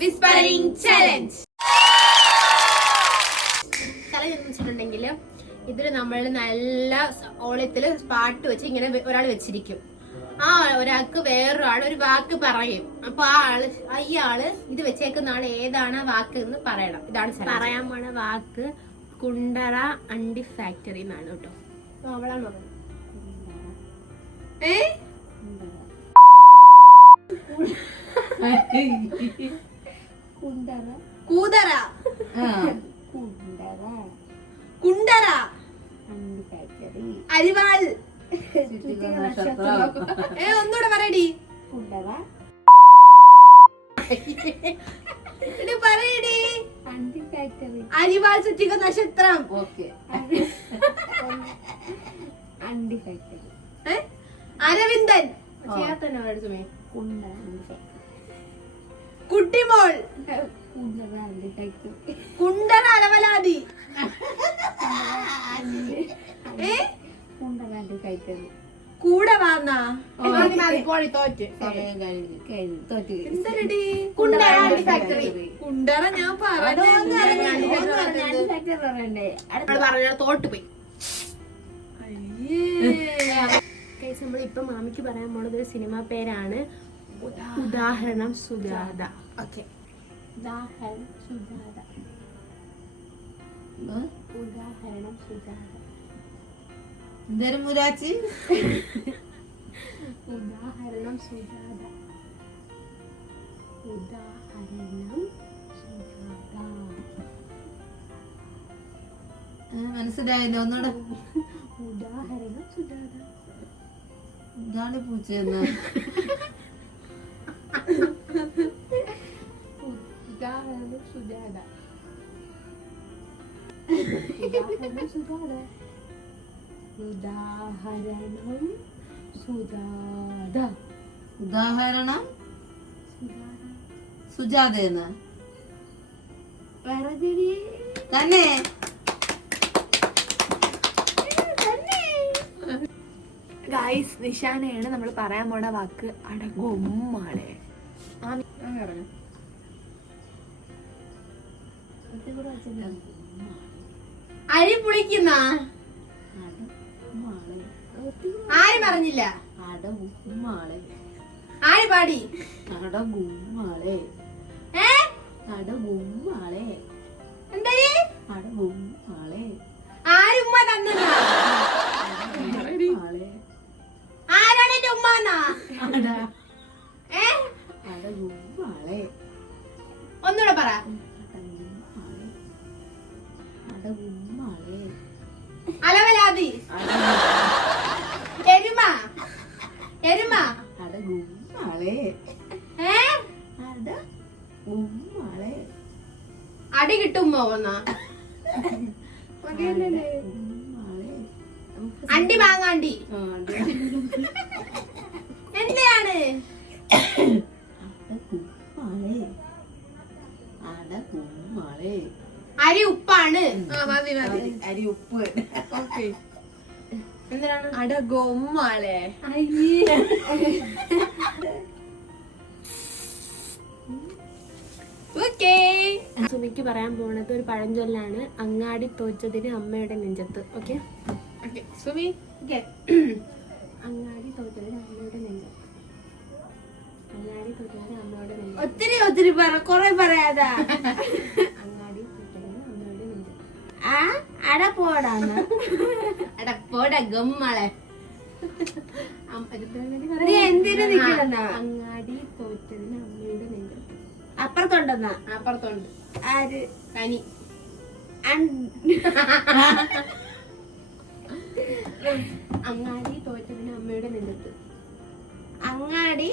Whispering challenge. വെച്ചിട്ടുണ്ടെങ്കിൽ ഇതിൽ നമ്മൾ നല്ല ഓളത്തില് പാട്ട് വെച്ച് ഇങ്ങനെ ഒരാൾ വെച്ചിരിക്കും. ആ ഒരാൾക്ക് വേറൊരാൾ ഒരു വാക്ക് പറയും. അപ്പൊ അയാള് ഇത് വെച്ചേക്കുന്ന ആള് ഏതാണ് ആ വാക്ക് എന്ന് പറയണം. ഇതാണ് പറയാൻ പോണ വാക്ക്. കുണ്ടറ അണ്ടി ഫാക്ടറി എന്നാണ് കേട്ടോ. അവളാണ് പറഞ്ഞത്. കൂതറ കുണ്ടറ അരിവാൾ. ഒന്നുകൂടെ പറയടി. പറയടി. അരിവാൾ ചുറ്റിക നക്ഷത്രം. അരവിന്ദൻ. കുട്ടിമോൾ. കുണ്ടറ അലവലാതി. കൂടെ വാന്നാ കുണ്ടറ ഞാൻ പറഞ്ഞ തോട്ടുപോയി. നമ്മളിപ്പൊ മാമിക്ക് പറയാൻ പോണത് ഒരു സിനിമ പേരാണ്. ഉദാഹരണം സുജാത. ഓക്കെ, ഉദാഹരണം സുജാത. ഉദാഹരണം സുജാത. മുരാച്ചി. ഉദാഹരണം സുജാത. ഉദാഹരണം സുജാത. മനസ്സിലായില്ല, ഒന്നുകൂടെ. ഉദാഹരണം സുജാത. ഇതാണ് പൂച്ചയെന്ന്. ഉദാഹരണം സുജാത. ഉദാഹരണം സുജാത. ഉദാഹരണം സുജാത. ഉദാഹരണം സുജാതയെന്ന് തന്നെ. ഗൈസ്, നിഷാനയാണ് നമ്മൾ പറയാൻ പോണ വാക്ക്. അടഗൊമ്മാളെ. അരി പുളിക്കുന്ന ആര് പറഞ്ഞില്ല. അടഗുമ്മാളെ. ആര് പാടി. അടഗുമ്മാളെ. അടഗുമ്മാളെ. എന്താ അടഗുമ്മാളെ. ആരുമ്മ തന്നതാ. ആരാണ് എന്റെ ഉമ്മാന്നാ. അടഗുമ്മാളെ. ഒന്നുകൂടെ പറ. അടഗുമ്മാളെ. അലവലാതി. എരുമ. എരുമ. അടഗുമ്മാളെ. അടഗുമ്മാളെ. അടി കിട്ടുമ്പോ വന്നാ അണ്ടി മാങ്ങാണ്ടി. എന്താണ്. അരി ഉപ്പാണ്. അരി ഉപ്പ്. എന്താണ് അടഗൊമ്മാളെ. സുമിക്ക് പറയാൻ പോണത് ഒരു പഴഞ്ചൊല്ലാണ്. അങ്ങാടി തോറ്റതിന് അമ്മയുടെ നെഞ്ചത്ത്. ഓക്കെ സുമി. അങ്ങാടി തോറ്റതിന് അമ്മയുടെ നെഞ്ചത്ത്. അങ്ങാടി തോറ്റതിന് അമ്മയുടെ നെഞ്ചത്ത്. ഒത്തിരി ഒത്തിരി കൊറേ പറയാതാ. അങ്ങാടി തോറ്റതിന് അമ്മയുടെ നെഞ്ചത്ത്. അടപ്പോടാന്ന്. അടപ്പോട ഗമ്മളെ. എന്തിനു നിക്കണെന്ന. അങ്ങാടി തോറ്റതിന് അമ്മയുടെ നെഞ്ചത്ത്. അപ്പുറത്തുണ്ടെന്നാ. അപ്പുറത്തുണ്ട്. ആര്. കനി. അങ്ങാടി തോറ്റതിന് അമ്മയുടെ നെഞ്ചത്ത്. അങ്ങാടി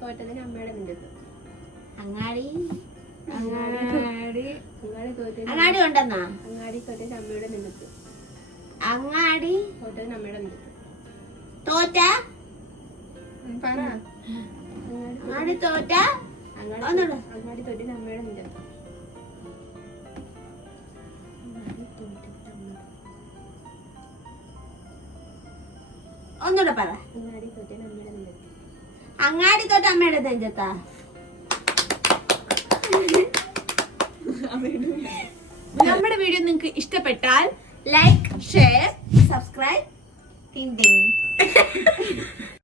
തോറ്റതിന് അമ്മയുടെ നെഞ്ചത്ത്. അങ്ങാടി. അങ്ങാടി തോറ്റതിന് അങ്ങാടി ഉണ്ടെന്നാ. അങ്ങാടി തോറ്റതിന് അമ്മയുടെ നെഞ്ചത്ത്. അങ്ങാടി തോറ്റതിന് അമ്മയുടെ നെഞ്ചത്ത്. തോറ്റ പറ. അങ്ങാടി തോറ്റ. അങ്ങാടി തോറ്റതിന് അമ്മയുടെ നെഞ്ചത്ത്. ഒന്നുകൂടെ പറ. അങ്ങാടി തോറ്റതിന് അമ്മയുടെ നെഞ്ചത്ത്. അങ്ങാടി തോറ്റ അമ്മയുടെ നെഞ്ചത്താ. നമ്മുടെ വീഡിയോ നിങ്ങൾക്ക് ഇഷ്ടപ്പെട്ടാൽ ലൈക്ക് ഷെയർ സബ്സ്ക്രൈബ് ടിങ് ടിങ്